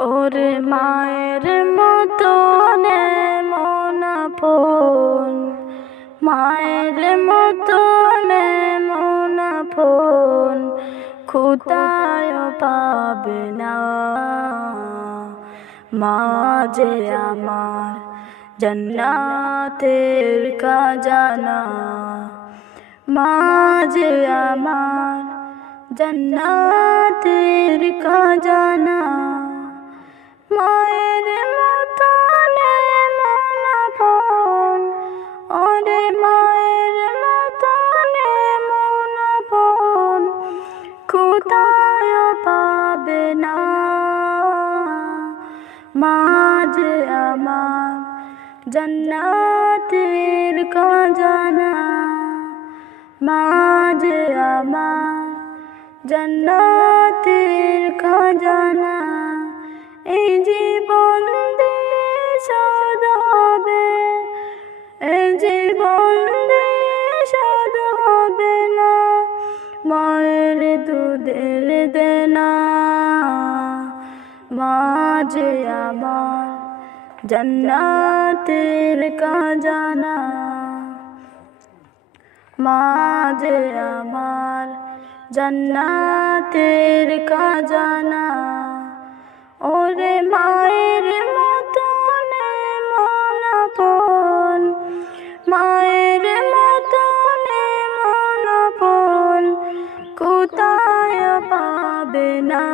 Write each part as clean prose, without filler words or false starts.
ওরে মায়ের মতন এমন আপন, মায়ের মতন এমন আপন কোথায় পাবে না। মা যে আমার জান্নাতের খাজানা, মা যে আমার জান্নাতের খাজানা। মায়ের মতন এমন আপন, ওরে মায়ের মতন এমন আপন কোথায় পাবে না। মা যে আমার জান্নাতের খাজানা, মা যে আমার জান্নাতের খাজানা। এই জীবন দিয়ে শোধ হবে, এই জীবন দিয়ে শোধ হবে না মায়ের দুধের দেনা। মা যে আমার জান্নাতের খাজানা, মা যে আমার জান্নাতের খাজানা। ওরে মায়ের মতন এমন আপন, মায়ের মতন এমন আপন কোথায় পাবে না।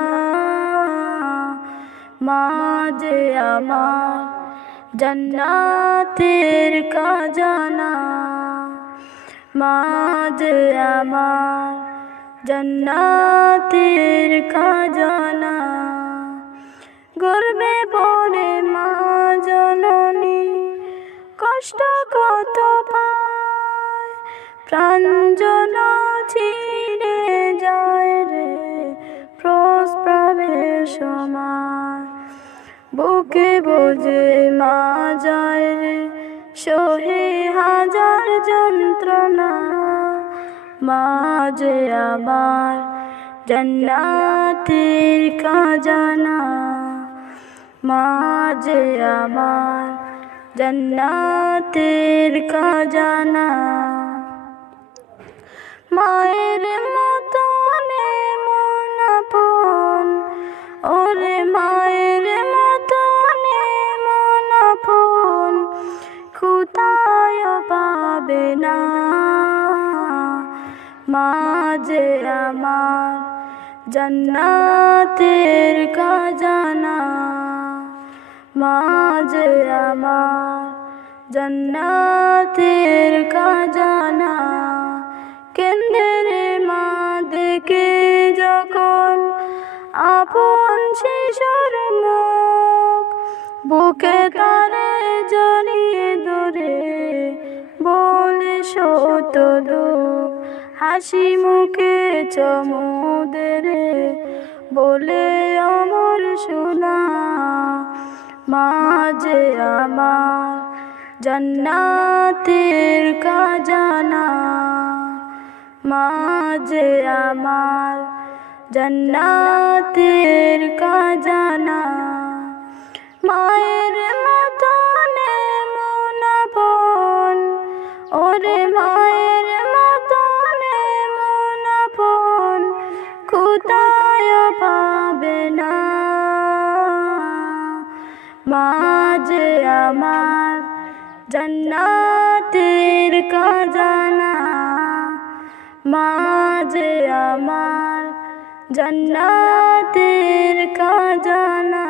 মা যে আমার জান্নাতের খাজানা, মা যে আমার জান্নাতের খাজানা। গর্বে পড়ে মা জননী কষ্ট কত পায়, প্রাণ যেন ছিঁড়ে যায় রে প্রস্রাবের সময়। বুকে বোঝে মা যায় রে সহে হাজার যন্ত্রণা। মা যে আমার জান্নাতের খাজানা, মা যে আমার জান্নাতের খাজানা। মায়ের মতন এমন আপন, ওরে মায়ের মতন এমন আপন কোথায় পাবে না। মা যে আমার জান্নাতের খাজানা, মা যে আমার জান্নাতের খাজানা। কেন্দে রে মা দেখে যখন আপন শিশুর মুখ, বুকে তারে জড়িয়ে ধরে বলে শত দুঃখ। হাসি মুখে চুমু দে রে বলে অমর সোনা। মা যে আমার জান্নাতের খাজানা, মা যে আমার জান্নাতের খাজানা। মায়ের মতন এমন আপন, ওরে মায়ের মতন এমন আপন কোথায় পাবে না। মা যে আমার জান্নাতের খাজানা, মা যে আমার জান্নাতের খাজানা।